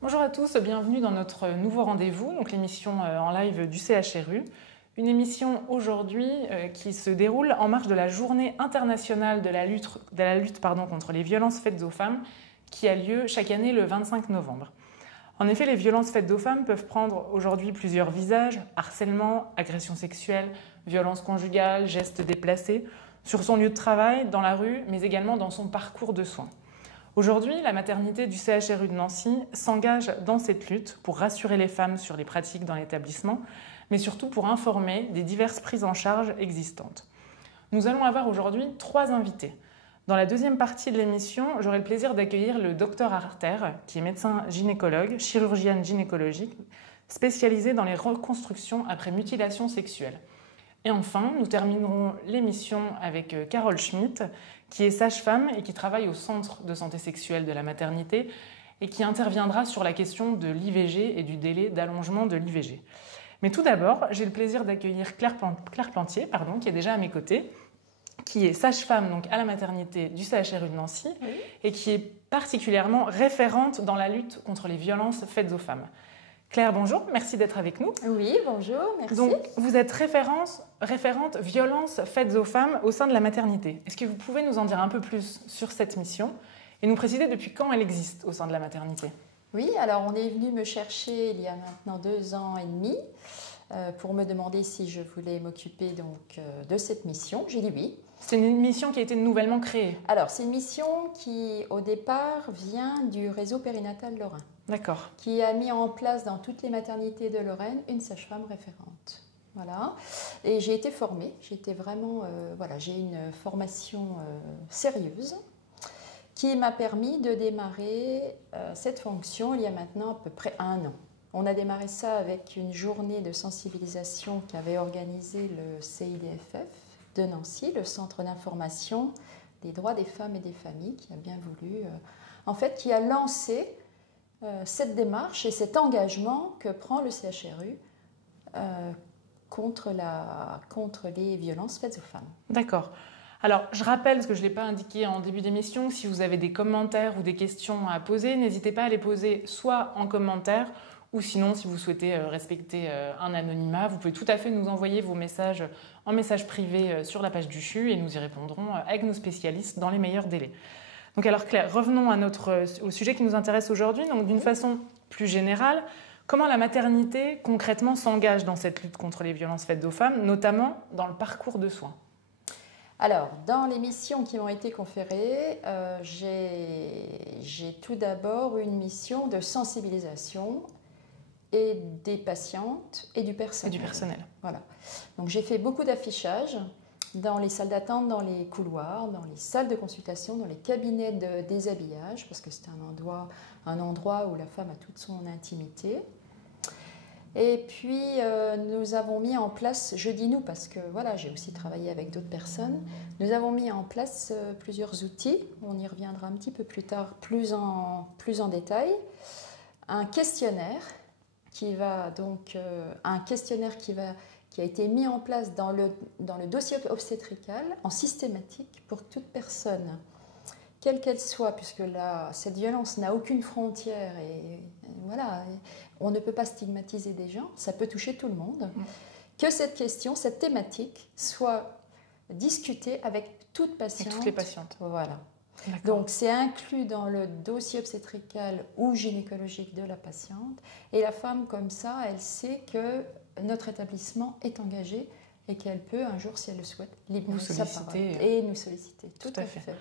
Bonjour à tous, bienvenue dans notre nouveau rendez-vous, donc l'émission en live du CHRU. Une émission aujourd'hui qui se déroule en marge de la Journée internationale de la lutte contre les violences faites aux femmes qui a lieu chaque année le 25 novembre. En effet, les violences faites aux femmes peuvent prendre aujourd'hui plusieurs visages: harcèlement, agression sexuelle, violence conjugale, gestes déplacés, sur son lieu de travail, dans la rue, mais également dans son parcours de soins. Aujourd'hui, la maternité du CHRU de Nancy s'engage dans cette lutte pour rassurer les femmes sur les pratiques dans l'établissement, mais surtout pour informer des diverses prises en charge existantes. Nous allons avoir aujourd'hui 3 invités. Dans la deuxième partie de l'émission, j'aurai le plaisir d'accueillir le Dr Arter, qui est médecin gynécologue, chirurgienne gynécologique, spécialisée dans les reconstructions après mutilation sexuelle. Et enfin, nous terminerons l'émission avec Carole Schmitt, qui est sage-femme et qui travaille au centre de santé sexuelle de la maternité et qui interviendra sur la question de l'IVG et du délai d'allongement de l'IVG. Mais tout d'abord, j'ai le plaisir d'accueillir Claire Plantier, qui est déjà à mes côtés, qui est sage-femme donc à la maternité du CHRU de Nancy, oui, et qui est particulièrement référente dans la lutte contre les violences faites aux femmes. Claire, bonjour, merci d'être avec nous. Oui, bonjour, merci. Donc, vous êtes référente violences faites aux femmes au sein de la maternité. Est-ce que vous pouvez nous en dire un peu plus sur cette mission et nous préciser depuis quand elle existe au sein de la maternité? Oui, alors on est venu me chercher il y a maintenant 2 ans et demi pour me demander si je voulais m'occuper donc de cette mission. J'ai dit oui. C'est une mission qui a été nouvellement créée? Alors, c'est une mission qui, au départ, vient du réseau périnatal lorrain. D'accord. Qui a mis en place dans toutes les maternités de Lorraine une sage-femme référente. Voilà. Et j'ai été formée. J'étais vraiment, j'ai une formation sérieuse qui m'a permis de démarrer cette fonction il y a maintenant à peu près 1 an. On a démarré ça avec une journée de sensibilisation qu'avait organisé le CIDFF de Nancy, le Centre d'information des droits des femmes et des familles, qui a bien voulu, qui a lancé cette démarche et cet engagement que prend le CHRU contre les violences faites aux femmes. D'accord. Alors, je rappelle, parce que je ne l'ai pas indiqué en début d'émission, si vous avez des commentaires ou des questions à poser, n'hésitez pas à les poser soit en commentaire, ou sinon, si vous souhaitez respecter un anonymat, vous pouvez tout à fait nous envoyer vos messages en message privé sur la page du CHU et nous y répondrons avec nos spécialistes dans les meilleurs délais. Donc alors Claire, revenons au sujet qui nous intéresse aujourd'hui. Donc d'une façon plus générale, comment la maternité concrètement s'engage dans cette lutte contre les violences faites aux femmes, notamment dans le parcours de soins? Alors, dans les missions qui m'ont été conférées, j'ai tout d'abord une mission de sensibilisation et des patientes et du personnel. Voilà. Donc j'ai fait beaucoup d'affichage dans les salles d'attente, dans les couloirs, dans les salles de consultation, dans les cabinets de déshabillage, parce que c'est un endroit où la femme a toute son intimité. Et puis nous avons mis en place, je dis nous parce que voilà, j'ai aussi travaillé avec d'autres personnes, nous avons mis en place plusieurs outils, on y reviendra un petit peu plus tard, plus en détail, un questionnaire qui a été mis en place dans le dossier obstétrical en systématique pour toute personne, quelle qu'elle soit, puisque cette violence n'a aucune frontière et voilà, on ne peut pas stigmatiser des gens, ça peut toucher tout le monde, que cette thématique soit discutée avec toute patiente. Et toutes les patientes. Voilà. Donc c'est inclus dans le dossier obstétrical ou gynécologique de la patiente et la femme comme ça, elle sait que notre établissement est engagé et qu'elle peut un jour, si elle le souhaite, libérer sa parole et nous solliciter. Tout à fait.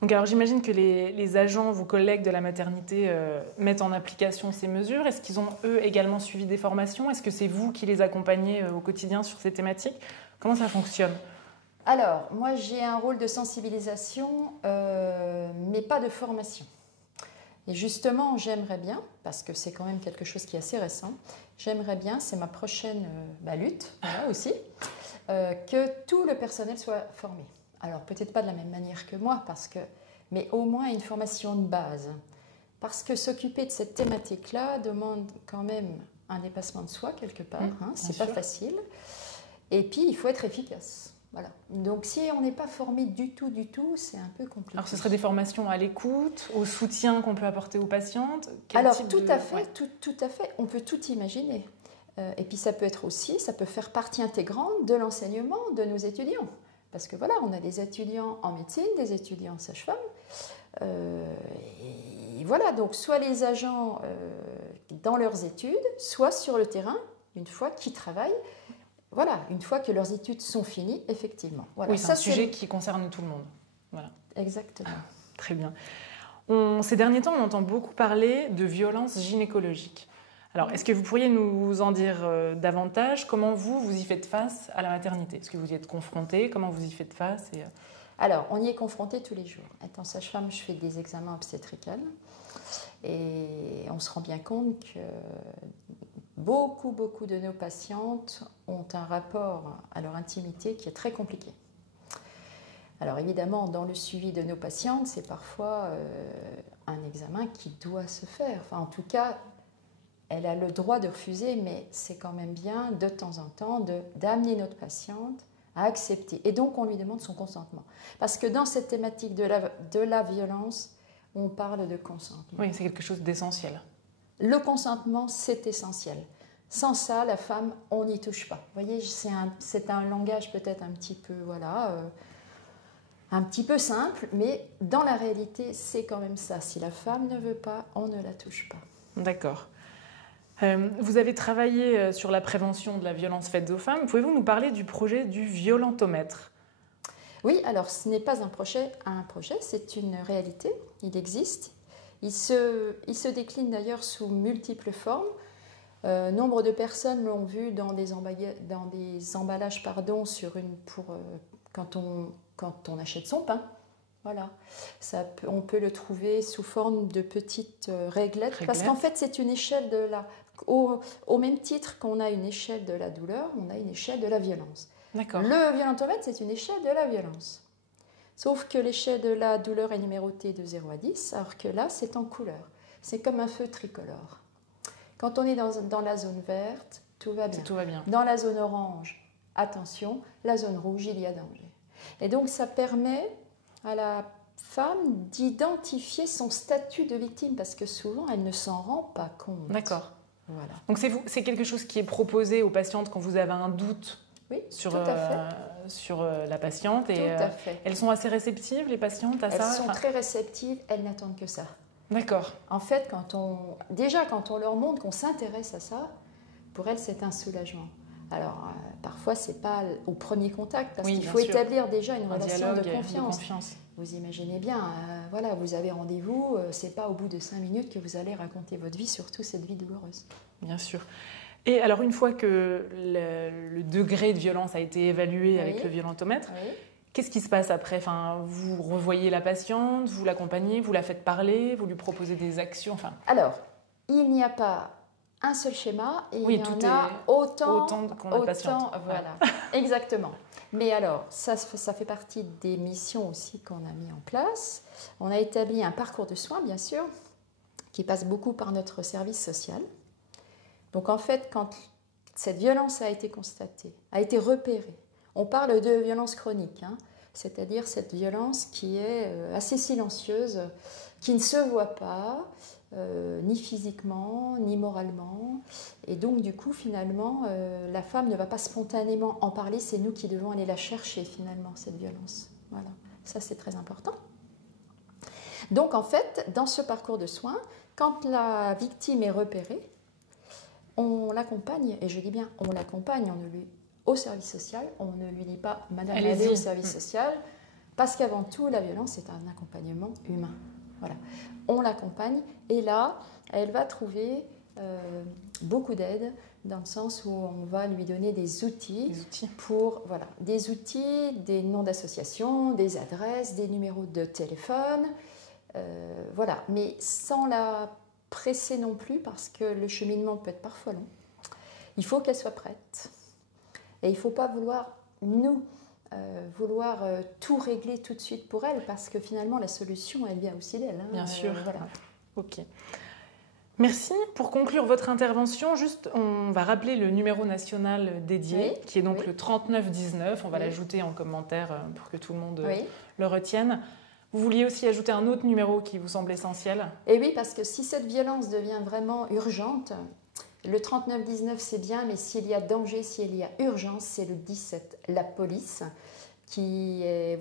Donc alors j'imagine que les agents, vos collègues de la maternité mettent en application ces mesures. Est-ce qu'ils ont eux également suivi des formations? Est-ce que c'est vous qui les accompagnez au quotidien sur ces thématiques? Comment ça fonctionne? Alors, moi j'ai un rôle de sensibilisation, mais pas de formation. Et justement, j'aimerais bien, parce que c'est quand même quelque chose qui est assez récent, j'aimerais bien, c'est ma prochaine lutte aussi, que tout le personnel soit formé. Alors peut-être pas de la même manière que moi, mais au moins une formation de base. Parce que s'occuper de cette thématique-là demande quand même un dépassement de soi quelque part, c'est pas facile. Et puis il faut être efficace. Voilà. Donc si on n'est pas formé du tout, c'est un peu compliqué. Alors ce serait des formations à l'écoute, au soutien qu'on peut apporter aux patientes? Alors tout à fait, tout à fait, on peut tout imaginer. Et puis ça peut être aussi, ça peut faire partie intégrante de l'enseignement de nos étudiants. Parce que voilà, on a des étudiants en médecine, des étudiants en sage-femme. Et voilà, donc soit les agents dans leurs études, soit sur le terrain, une fois qu'ils travaillent. Voilà, une fois que leurs études sont finies, effectivement. Voilà. Oui, c'est un sujet qui concerne tout le monde. Voilà. Exactement. Très bien. Ces derniers temps, on entend beaucoup parler de violences gynécologiques. Alors, est-ce que vous pourriez nous en dire davantage? Comment vous y faites face à la maternité? Est-ce que vous y êtes confrontée? Comment vous y faites face Alors, on y est confronté tous les jours. Étant sage-femme, je fais des examens obstétricaux et on se rend bien compte que beaucoup de nos patientes ont un rapport à leur intimité qui est très compliqué. Alors évidemment, dans le suivi de nos patientes, c'est parfois un examen qui doit se faire. Enfin, en tout cas, elle a le droit de refuser, mais c'est quand même bien de temps en temps d'amener notre patiente à accepter. Et donc, on lui demande son consentement. Parce que dans cette thématique de la violence, on parle de consentement. Oui, c'est quelque chose d'essentiel. Le consentement, c'est essentiel. Sans ça, la femme, on n'y touche pas. Vous voyez, c'est un langage peut-être un petit peu, un petit peu simple, mais dans la réalité, c'est quand même ça. Si la femme ne veut pas, on ne la touche pas. D'accord. Vous avez travaillé sur la prévention de la violence faite aux femmes. Pouvez-vous nous parler du projet du violentomètre? Oui, alors ce n'est pas un projet, c'est une réalité. Il existe. Il se décline d'ailleurs sous multiples formes. Nombre de personnes l'ont vu dans des emballages quand on achète son pain. Voilà. On peut le trouver sous forme de petites réglettes. Parce qu'en fait, c'est une échelle au même titre qu'on a une échelle de la douleur, on a une échelle de la violence. D'accord. Le violentomètre, c'est une échelle de la violence. Sauf que l'échelle de la douleur est numérotée de 0 à 10, alors que là, c'est en couleur. C'est comme un feu tricolore. Quand on est dans la zone verte, tout va bien. Tout va bien. Dans la zone orange, attention, la zone rouge, il y a danger. Et donc, ça permet à la femme d'identifier son statut de victime, parce que souvent, elle ne s'en rend pas compte. D'accord. Voilà. Donc, c'est quelque chose qui est proposé aux patientes quand vous avez un doute sur la patiente. Tout à fait. Elles sont assez réceptives, les patientes, à ça? Elles sont très réceptives, elles n'attendent que ça. D'accord. En fait, quand on leur montre qu'on s'intéresse à ça, pour elles, c'est un soulagement. Alors, parfois, ce n'est pas au premier contact, parce qu'il faut établir déjà une relation de confiance. Vous imaginez bien, vous avez rendez-vous, ce n'est pas au bout de 5 minutes que vous allez raconter votre vie, surtout cette vie douloureuse. Bien sûr. Et alors, une fois que le degré de violence a été évalué avec le violentomètre, qu'est-ce qui se passe après? Vous revoyez la patiente, vous l'accompagnez, vous la faites parler, vous lui proposez des actions. Alors, il n'y a pas un seul schéma et il y en a autant qu'on a de patientes. Voilà, exactement. Mais alors, ça fait partie des missions aussi qu'on a mis en place. On a établi un parcours de soins, bien sûr, qui passe beaucoup par notre service social. Donc en fait, quand cette violence a été constatée, a été repérée, on parle de violence chronique, c'est-à-dire cette violence qui est assez silencieuse, qui ne se voit pas, ni physiquement, ni moralement. Et donc, du coup, finalement, la femme ne va pas spontanément en parler, c'est nous qui devons aller la chercher, finalement, cette violence. Voilà, ça c'est très important. Donc, en fait, dans ce parcours de soins, quand la victime est repérée, on l'accompagne, et je dis bien on l'accompagne, au service social, on ne lui dit pas « Madame, allez au service social », parce qu'avant tout, la violence, c'est un accompagnement humain. Voilà. On l'accompagne, et là, elle va trouver beaucoup d'aide, dans le sens où on va lui donner des outils. Des outils, des noms d'associations, des adresses, des numéros de téléphone, mais sans la presser non plus, parce que le cheminement peut être parfois long. Il faut qu'elle soit prête. Et il ne faut pas vouloir tout régler tout de suite pour elle, parce que finalement, la solution, elle vient aussi d'elle. Bien sûr. Ok. Merci. Pour conclure votre intervention, juste, on va rappeler le numéro national dédié, qui est donc le 3919. On va l'ajouter en commentaire pour que tout le monde le retienne. Vous vouliez aussi ajouter un autre numéro qui vous semble essentiel? Et oui, parce que si cette violence devient vraiment urgente, le 3919 c'est bien, mais s'il y a danger, s'il y a urgence, c'est le 17, la police, qui est,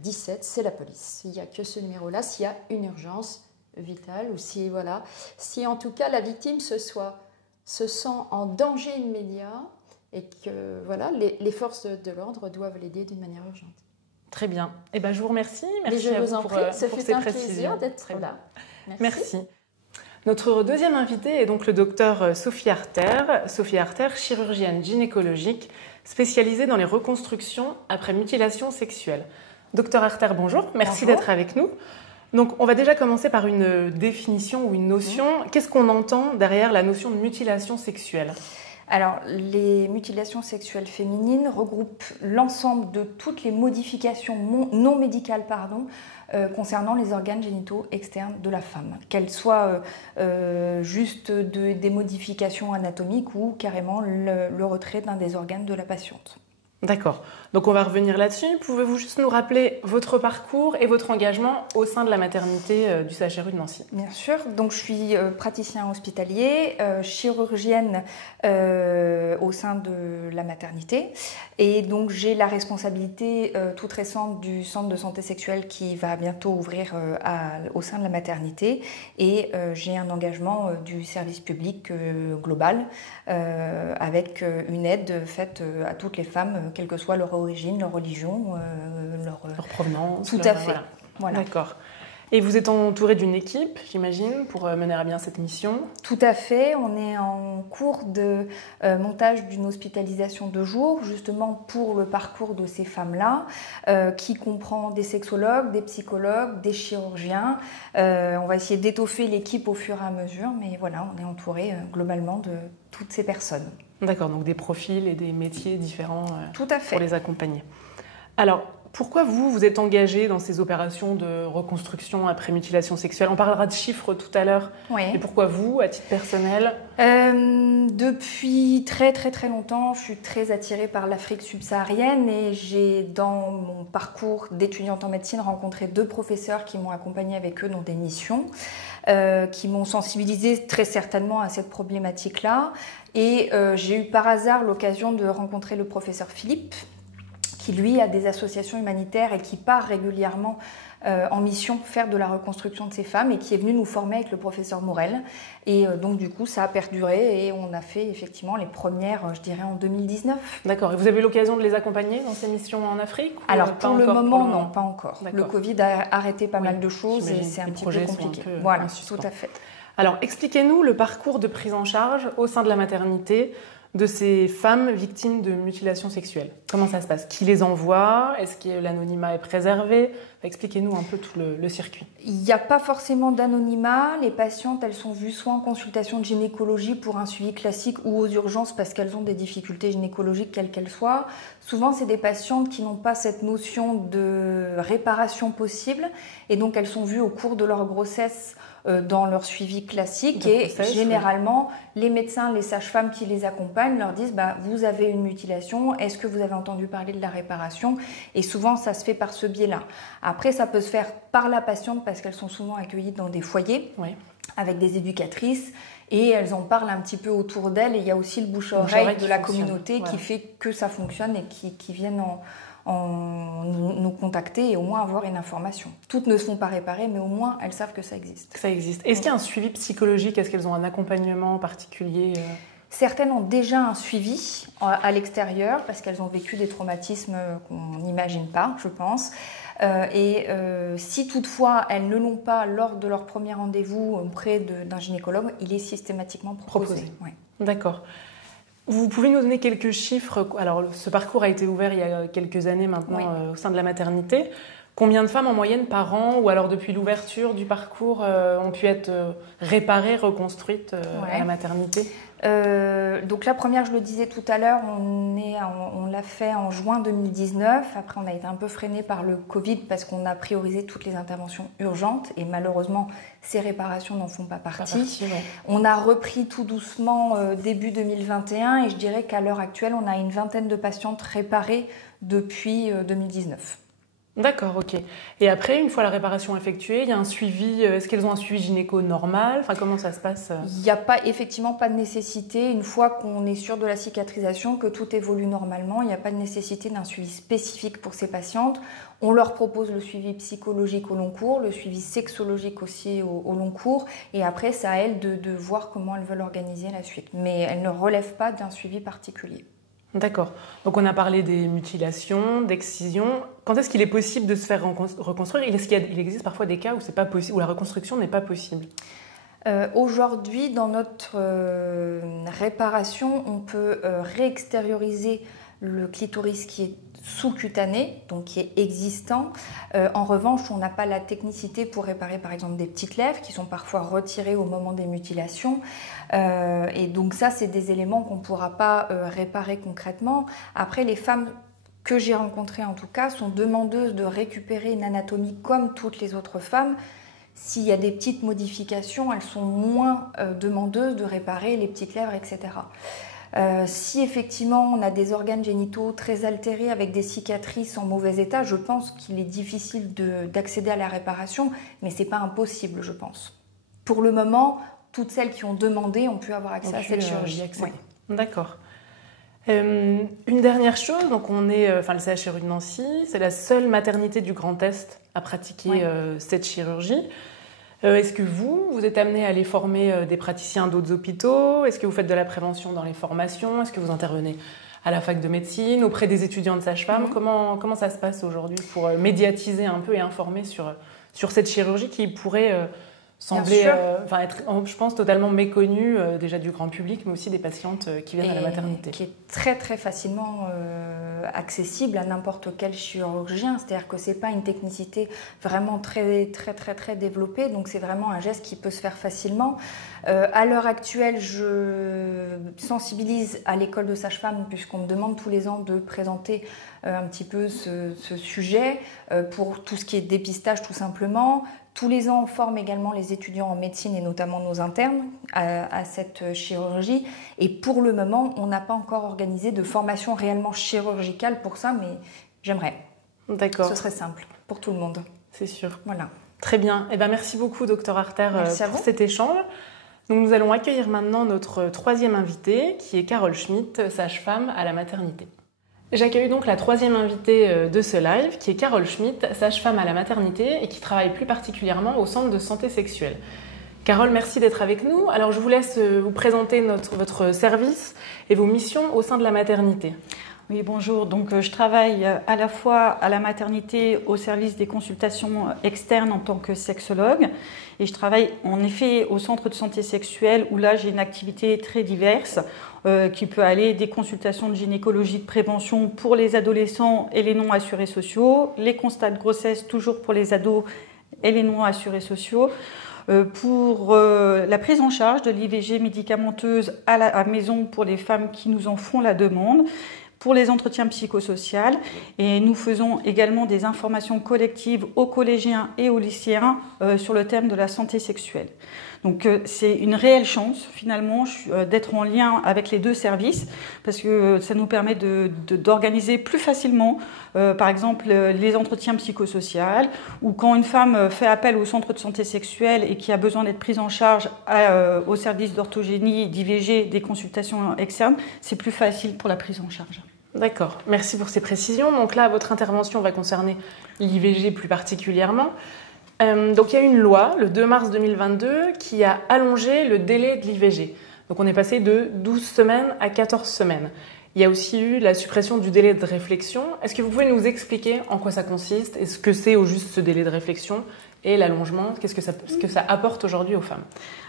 17, c'est la police. Il n'y a que ce numéro-là, s'il y a une urgence vitale, ou si en tout cas la victime se sent en danger immédiat, et que les forces de l'ordre doivent l'aider d'une manière urgente. Très bien. Eh ben, je vous remercie. Merci à vous pour ces précisions. C'est un plaisir d'être là. Merci. Notre deuxième invitée est donc le docteur Sophie Arter. Sophie Arter, chirurgienne gynécologique spécialisée dans les reconstructions après mutilation sexuelle. Docteur Arter, bonjour. Merci d'être avec nous. Donc, on va déjà commencer par une définition ou une notion. Qu'est-ce qu'on entend derrière la notion de mutilation sexuelle ? Alors, les mutilations sexuelles féminines regroupent l'ensemble de toutes les modifications non médicales concernant les organes génitaux externes de la femme, qu'elles soient juste des modifications anatomiques ou carrément le retrait d'un des organes de la patiente. D'accord. Donc on va revenir là-dessus. Pouvez-vous juste nous rappeler votre parcours et votre engagement au sein de la maternité du CHRU de Nancy? Bien sûr. Donc je suis praticien hospitalier, chirurgienne au sein de la maternité. Et donc j'ai la responsabilité toute récente du centre de santé sexuelle qui va bientôt ouvrir au sein de la maternité. Et j'ai un engagement du service public global avec une aide faite à toutes les femmes, quelle que soit leur origine, leur religion, leur provenance. Tout à fait. Voilà. D'accord. Et vous êtes entouré d'une équipe, j'imagine, pour mener à bien cette mission? Tout à fait. On est en cours de montage d'une hospitalisation de jour, justement pour le parcours de ces femmes-là, qui comprend des sexologues, des psychologues, des chirurgiens. On va essayer d'étoffer l'équipe au fur et à mesure, mais voilà, on est entouré globalement de toutes ces personnes. D'accord, donc des profils et des métiers différents Tout à fait. Pour les accompagner. Alors, pourquoi vous êtes engagé dans ces opérations de reconstruction après mutilation sexuelle? On parlera de chiffres tout à l'heure. Oui. Et pourquoi vous, à titre personnel? Depuis très très très longtemps, je suis très attirée par l'Afrique subsaharienne et j'ai dans mon parcours d'étudiante en médecine rencontré 2 professeurs qui m'ont accompagnée avec eux dans des missions, qui m'ont sensibilisée très certainement à cette problématique-là. Et j'ai eu par hasard l'occasion de rencontrer le professeur Philippe, qui lui a des associations humanitaires et qui part régulièrement en mission faire de la reconstruction de ces femmes et qui est venu nous former avec le professeur Morel. Et donc du coup ça a perduré et on a fait effectivement les premières, je dirais en 2019. D'accord, et vous avez eu l'occasion de les accompagner dans ces missions en Afrique? Alors pour le moment, non, pas encore. Le Covid a arrêté pas mal de choses et c'est un petit peu compliqué. Voilà, tout à fait. Alors expliquez-nous le parcours de prise en charge au sein de la maternité de ces femmes victimes de mutilations sexuelles. Comment ça se passe? Qui les envoie? Est-ce que l'anonymat est préservé? Expliquez-nous un peu tout le circuit. Il n'y a pas forcément d'anonymat. Les patientes, elles sont vues soit en consultation de gynécologie pour un suivi classique ou aux urgences parce qu'elles ont des difficultés gynécologiques quelles qu'elles soient. Souvent, c'est des patientes qui n'ont pas cette notion de réparation possible et donc elles sont vues au cours de leur grossesse dans leur suivi classique généralement les médecins, les sages-femmes qui les accompagnent leur disent vous avez une mutilation, est-ce que vous avez entendu parler de la réparation? Et souvent ça se fait par ce biais-là. Après ça peut se faire par la patiente parce qu'elles sont souvent accueillies dans des foyers avec des éducatrices et elles en parlent un petit peu autour d'elles et il y a aussi le bouche-à-oreille de la communauté qui fait que ça fonctionne et qui viennent nous contacter et au moins avoir une information. Toutes ne se font pas réparer, mais au moins elles savent que ça existe. Ça existe. Est-ce qu'il y a un suivi psychologique? Est-ce qu'elles ont un accompagnement particulier? Certaines ont déjà un suivi à l'extérieur parce qu'elles ont vécu des traumatismes qu'on n'imagine pas, je pense. Si toutefois elles ne l'ont pas lors de leur premier rendez-vous auprès d'un gynécologue, il est systématiquement proposé. Ouais. D'accord. Vous pouvez nous donner quelques chiffres? Alors, ce parcours a été ouvert il y a quelques années maintenant au sein de la maternité. Combien de femmes en moyenne par an, ou alors depuis l'ouverture du parcours, ont pu être réparées, reconstruites à la maternité ? Donc la première, je le disais tout à l'heure, on l'a fait en juin 2019. Après, on a été un peu freiné par le Covid parce qu'on a priorisé toutes les interventions urgentes et malheureusement, ces réparations n'en font pas partie. On a repris tout doucement début 2021 et je dirais qu'à l'heure actuelle, on a une vingtaine de patientes réparées depuis 2019. D'accord, ok. Et après, une fois la réparation effectuée, il y a un suivi. Est-ce qu'elles ont un suivi gynéco normal ? Enfin, comment ça se passe ? Il n'y a effectivement pas de nécessité, une fois qu'on est sûr de la cicatrisation, que tout évolue normalement, il n'y a pas de nécessité d'un suivi spécifique pour ces patientes. On leur propose le suivi psychologique au long cours, le suivi sexologique aussi au long cours, et après, c'est à elles de voir comment elles veulent organiser la suite. Mais elles ne relèvent pas d'un suivi particulier. D'accord. Donc on a parlé des mutilations, d'excisions. Quand est-ce qu'il est possible de se faire reconstruire ? Il existe parfois des cas où c'est pas possible, où la reconstruction n'est pas possible. Aujourd'hui, dans notre réparation, on peut réextérioriser le clitoris qui est sous-cutané, donc qui est existant. En revanche, on n'a pas la technicité pour réparer par exemple des petites lèvres qui sont parfois retirées au moment des mutilations. Et donc ça, c'est des éléments qu'on ne pourra pas réparer concrètement. Après, les femmes que j'ai rencontrées en tout cas sont demandeuses de récupérer une anatomie comme toutes les autres femmes. S'il y a des petites modifications, elles sont moins demandeuses de réparer les petites lèvres, etc. Si effectivement on a des organes génitaux très altérés avec des cicatrices en mauvais état, je pense qu'il est difficile d'accéder à la réparation, mais ce n'est pas impossible, je pense. Pour le moment, toutes celles qui ont demandé ont pu avoir accès à cette chirurgie. Oui. D'accord. Une dernière chose, donc le CHRU de Nancy, c'est la seule maternité du Grand Est à pratiquer cette chirurgie. Est-ce que vous êtes amené à aller former des praticiens d'autres hôpitaux ? Est-ce que vous faites de la prévention dans les formations ? Est-ce que vous intervenez à la fac de médecine, auprès des étudiants de sage-femme ? Comment ça se passe aujourd'hui pour médiatiser un peu et informer sur cette chirurgie qui pourrait sembler être, je pense, totalement méconnue déjà du grand public, mais aussi des patientes qui viennent à la maternité. Qui est très très facilement accessible à n'importe quel chirurgien, c'est-à-dire que c'est pas une technicité vraiment très très très très développée, donc c'est vraiment un geste qui peut se faire facilement. À l'heure actuelle, je sensibilise à l'école de sage-femme puisqu'on me demande tous les ans de présenter un petit peu ce sujet pour tout ce qui est dépistage tout simplement. Tous les ans, on forme également les étudiants en médecine et notamment nos internes à cette chirurgie. Et pour le moment, on n'a pas encore organisé de formation réellement chirurgicale pour ça, mais j'aimerais. D'accord. Ce serait simple pour tout le monde. C'est sûr. Voilà. Très bien. Merci beaucoup, Dr Harter, pour cet échange. Donc, nous allons accueillir maintenant notre troisième invitée, qui est Carole Schmitt, sage-femme à la maternité. J'accueille donc la troisième invitée de ce live, qui est Carole Schmitt, sage-femme à la maternité et qui travaille plus particulièrement au centre de santé sexuelle. Carole, merci d'être avec nous. Alors, je vous laisse vous présenter votre service et vos missions au sein de la maternité. Oui, bonjour. Donc, je travaille à la fois à la maternité au service des consultations externes en tant que sexologue et je travaille en effet au centre de santé sexuelle où là, j'ai une activité très diverse qui peut aller des consultations de gynécologie de prévention pour les adolescents et les non-assurés sociaux, les constats de grossesse toujours pour les ados et les non-assurés sociaux, pour la prise en charge de l'IVG médicamenteuse à la maison pour les femmes qui nous en font la demande, pour les entretiens psychosociaux et nous faisons également des informations collectives aux collégiens et aux lycéens sur le thème de la santé sexuelle. Donc c'est une réelle chance finalement d'être en lien avec les deux services parce que ça nous permet d'organiser plus facilement par exemple les entretiens psychosociaux ou quand une femme fait appel au centre de santé sexuelle et qui a besoin d'être prise en charge au service d'orthogénie, d'IVG, des consultations externes, c'est plus facile pour la prise en charge. D'accord, merci pour ces précisions. Donc là, votre intervention va concerner l'IVG plus particulièrement. Donc il y a une loi, le 2 mars 2022, qui a allongé le délai de l'IVG. Donc on est passé de 12 semaines à 14 semaines. Il y a aussi eu la suppression du délai de réflexion. Est-ce que vous pouvez nous expliquer en quoi ça consiste et ce que c'est au juste ce délai de réflexion et l'allongement, qu'est-ce que ça apporte aujourd'hui aux femmes?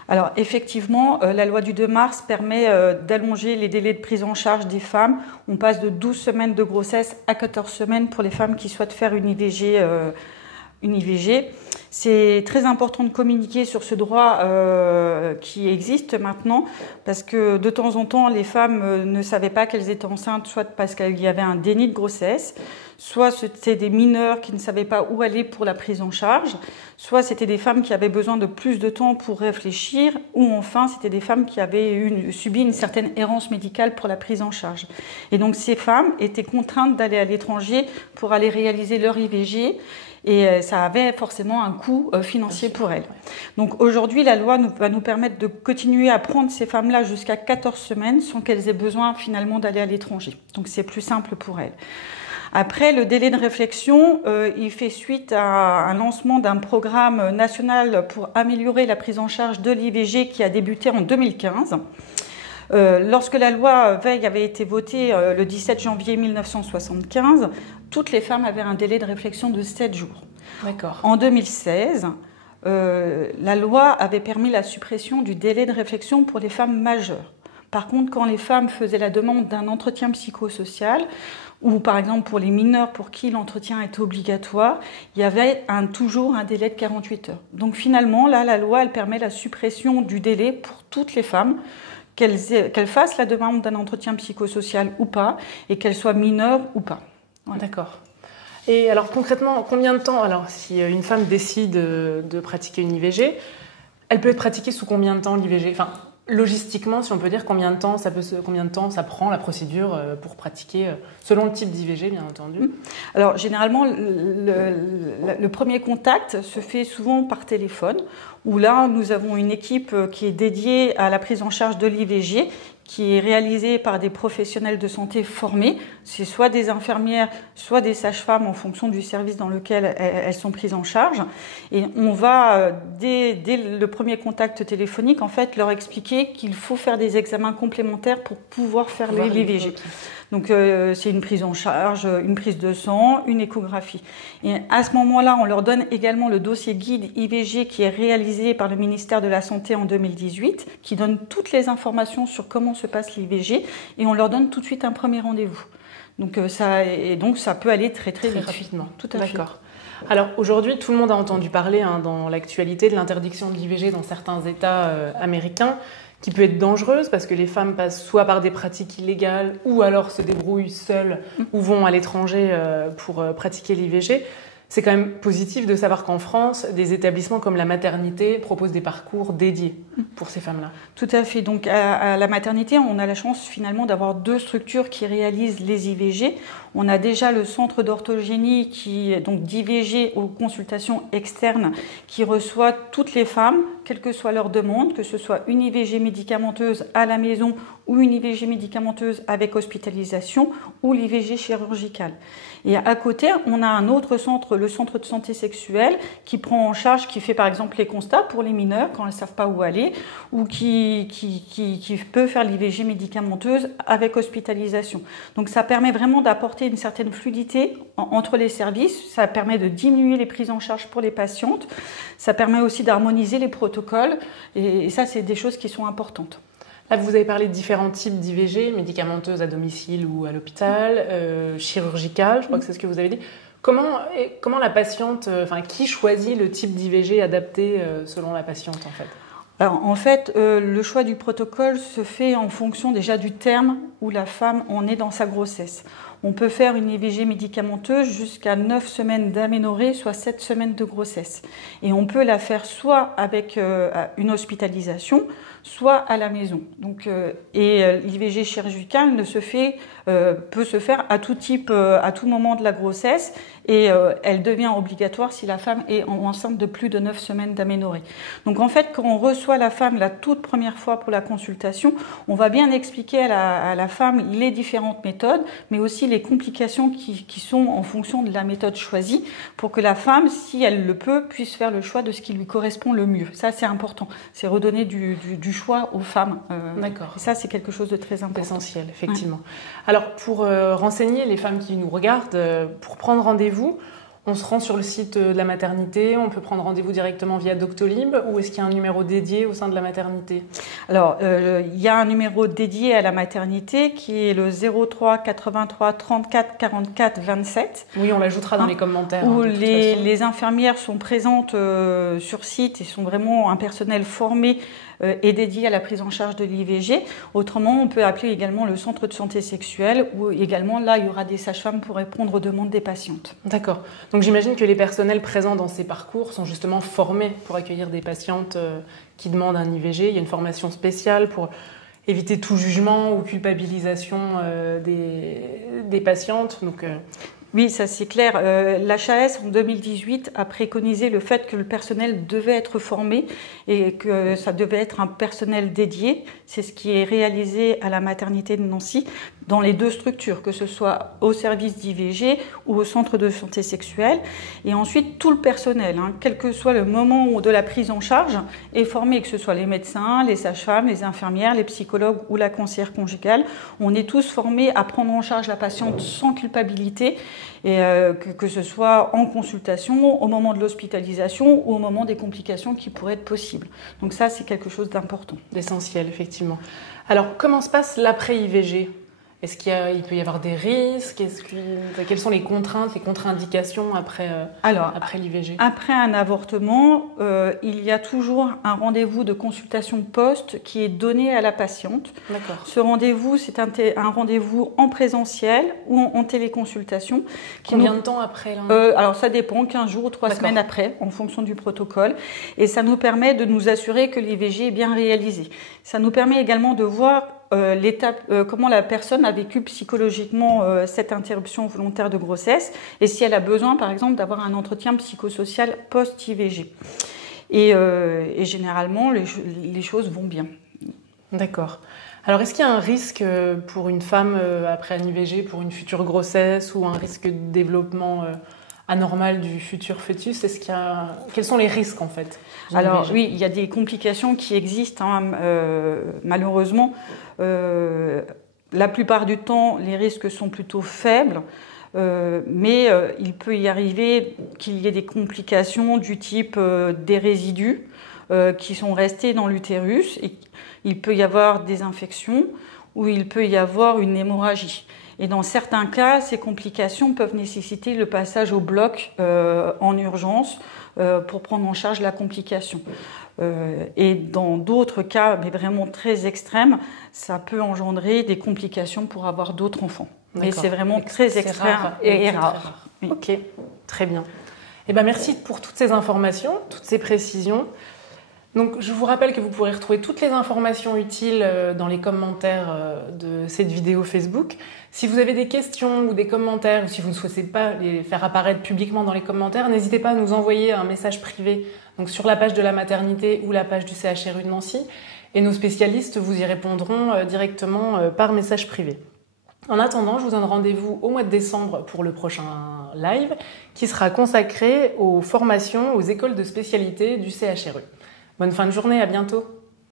Alors effectivement, la loi du 2 mars permet d'allonger les délais de prise en charge des femmes. On passe de 12 semaines de grossesse à 14 semaines pour les femmes qui souhaitent faire une IVG. C'est très important de communiquer sur ce droit qui existe maintenant, parce que de temps en temps, les femmes ne savaient pas qu'elles étaient enceintes, soit parce qu'il y avait un déni de grossesse, soit c'était des mineurs qui ne savaient pas où aller pour la prise en charge, soit c'était des femmes qui avaient besoin de plus de temps pour réfléchir, ou enfin c'était des femmes qui avaient subi une certaine errance médicale pour la prise en charge. Et donc ces femmes étaient contraintes d'aller à l'étranger pour aller réaliser leur IVG, et ça avait forcément un coût financier pour elles. Donc aujourd'hui, la loi va nous permettre de continuer à prendre ces femmes-là jusqu'à 14 semaines sans qu'elles aient besoin finalement d'aller à l'étranger. Donc c'est plus simple pour elles. Après, le délai de réflexion, il fait suite à un lancement d'un programme national pour améliorer la prise en charge de l'IVG qui a débuté en 2015. Lorsque la loi Veil avait été votée le 17 janvier 1975, toutes les femmes avaient un délai de réflexion de 7 jours. D'accord. En 2016, la loi avait permis la suppression du délai de réflexion pour les femmes majeures. Par contre, quand les femmes faisaient la demande d'un entretien psychosocial, ou par exemple pour les mineurs pour qui l'entretien était obligatoire, il y avait toujours un délai de 48 heures. Donc finalement, là, la loi, elle permet la suppression du délai pour toutes les femmes, qu'elles fassent la demande d'un entretien psychosocial ou pas, et qu'elles soient mineures ou pas. Voilà. D'accord. Et alors concrètement, combien de temps, alors si une femme décide de pratiquer une IVG, elle peut être pratiquée sous combien de temps l'IVG? Enfin, logistiquement, si on peut dire, combien de temps ça prend la procédure pour pratiquer, selon le type d'IVG, bien entendu? Alors généralement, le premier contact se fait souvent par téléphone, où là, nous avons une équipe qui est dédiée à la prise en charge de l'IVG, qui est réalisée par des professionnels de santé formés. C'est soit des infirmières, soit des sages-femmes en fonction du service dans lequel elles sont prises en charge. Et on va, dès le premier contact téléphonique, en fait, leur expliquer qu'il faut faire des examens complémentaires pour pouvoir faire l'IVG. Okay. Donc c'est une prise en charge, une prise de sang, une échographie. Et à ce moment-là, on leur donne également le dossier guide IVG qui est réalisé par le ministère de la Santé en 2018, qui donne toutes les informations sur comment se passe l'IVG, et on leur donne tout de suite un premier rendez-vous. Donc ça peut aller très vite. Rapidement. Tout à fait. D'accord. Alors aujourd'hui, tout le monde a entendu parler dans l'actualité de l'interdiction de l'IVG dans certains États américains, qui peut être dangereuse parce que les femmes passent soit par des pratiques illégales ou alors se débrouillent seules ou vont à l'étranger pour pratiquer l'IVG. C'est quand même positif de savoir qu'en France, des établissements comme la maternité proposent des parcours dédiés pour ces femmes-là. Tout à fait. Donc à la maternité, on a la chance finalement d'avoir 2 structures qui réalisent les IVG. On a déjà le centre d'orthogénie donc d'IVG aux consultations externes qui reçoit toutes les femmes, quelle que soit leur demande, que ce soit une IVG médicamenteuse à la maison ou une IVG médicamenteuse avec hospitalisation ou l'IVG chirurgicale. Et à côté, on a un autre centre, le centre de santé sexuelle, qui prend en charge, qui fait par exemple les constats pour les mineurs quand elles ne savent pas où aller, ou qui peut faire l'IVG médicamenteuse avec hospitalisation. Donc ça permet vraiment d'apporter une certaine fluidité entre les services, ça permet de diminuer les prises en charge pour les patientes, ça permet aussi d'harmoniser les protocoles, et ça c'est des choses qui sont importantes. Là, vous avez parlé de différents types d'IVG, médicamenteuses à domicile ou à l'hôpital, chirurgicales, je crois que c'est ce que vous avez dit. Comment la patiente, qui choisit le type d'IVG adapté selon la patiente en fait? Alors, en fait, le choix du protocole se fait en fonction déjà du terme où la femme en est dans sa grossesse. On peut faire une IVG médicamenteuse jusqu'à 9 semaines d'aménorrhée, soit 7 semaines de grossesse. Et on peut la faire soit avec une hospitalisation, soit à la maison. Donc, l'IVG chirurgicale peut se faire à tout type, à tout moment de la grossesse, et elle devient obligatoire si la femme est enceinte de plus de 9 semaines d'aménorrhée. Donc en fait, quand on reçoit la femme la toute première fois pour la consultation, on va bien expliquer à la femme les différentes méthodes, mais aussi les complications qui sont en fonction de la méthode choisie, pour que la femme, si elle le peut, puisse faire le choix de ce qui lui correspond le mieux. Ça, c'est important. C'est redonner du choix aux femmes. D'accord. Et ça, c'est quelque chose de très important. Essentiel, effectivement. Ouais. Alors, pour renseigner les femmes qui nous regardent, pour prendre rendez-vous, On se rend sur le site de la maternité, on peut prendre rendez-vous directement via Doctolib ou est-ce qu'il y a un numéro dédié au sein de la maternité? Alors, il y a un numéro dédié à la maternité qui est le 03 83 34 44 27. Oui, on l'ajoutera dans les commentaires. Où les infirmières sont présentes sur site et sont vraiment un personnel formé et dédié à la prise en charge de l'IVG. Autrement, on peut appeler également le centre de santé sexuelle où également là, il y aura des sages-femmes pour répondre aux demandes des patientes. D'accord. Donc j'imagine que les personnels présents dans ces parcours sont justement formés pour accueillir des patientes qui demandent un IVG. Il y a une formation spéciale pour éviter tout jugement ou culpabilisation des patientes. Donc, Oui, ça c'est clair. L'HAS en 2018 a préconisé le fait que le personnel devait être formé et que ça devait être un personnel dédié. C'est ce qui est réalisé à la maternité de Nancy dans les deux structures, que ce soit au service d'IVG ou au centre de santé sexuelle. Et ensuite, tout le personnel, quel que soit le moment de la prise en charge, est formé, que ce soit les médecins, les sages-femmes, les infirmières, les psychologues ou la conseillère conjugale. On est tous formés à prendre en charge la patiente sans culpabilité, et que ce soit en consultation, au moment de l'hospitalisation ou au moment des complications qui pourraient être possibles. Donc ça, c'est quelque chose d'important. D'essentiel, effectivement. Alors, comment se passe l'après-IVG ? Est-ce qu'il peut y avoir des risques? Quelles sont les contraintes, les contre-indications après l'IVG? Après un avortement, il y a toujours un rendez-vous de consultation post qui est donné à la patiente. D'accord. Ce rendez-vous, c'est un rendez-vous en présentiel ou en téléconsultation. Combien de temps après Alors ça dépend, 15 jours ou 3 semaines après, en fonction du protocole. Et ça nous permet de nous assurer que l'IVG est bien réalisé. Ça nous permet également de voir comment la personne a vécu psychologiquement cette interruption volontaire de grossesse et si elle a besoin, par exemple, d'avoir un entretien psychosocial post-IVG. Et généralement, les choses vont bien. D'accord. Alors, est-ce qu'il y a un risque pour une femme après un IVG, pour une future grossesse ou un risque de développement anormal du futur fœtus? Quels sont les risques en fait? Alors oui, il y a des complications qui existent malheureusement. La plupart du temps, les risques sont plutôt faibles, mais il peut y arriver qu'il y ait des complications du type des résidus qui sont restés dans l'utérus. Il peut y avoir des infections ou il peut y avoir une hémorragie. Et dans certains cas, ces complications peuvent nécessiter le passage au bloc en urgence pour prendre en charge la complication. Et dans d'autres cas, mais vraiment très extrêmes, ça peut engendrer des complications pour avoir d'autres enfants. Mais c'est vraiment très extrême et rare. Oui. Ok, très bien. Eh ben, merci pour toutes ces informations, toutes ces précisions. Donc, je vous rappelle que vous pourrez retrouver toutes les informations utiles dans les commentaires de cette vidéo Facebook. Si vous avez des questions ou des commentaires, ou si vous ne souhaitez pas les faire apparaître publiquement dans les commentaires, n'hésitez pas à nous envoyer un message privé donc sur la page de la maternité ou la page du CHRU de Nancy. Et nos spécialistes vous y répondront directement par message privé. En attendant, je vous donne rendez-vous au mois de décembre pour le prochain live qui sera consacré aux formations aux écoles de spécialité du CHRU. Bonne fin de journée, à bientôt.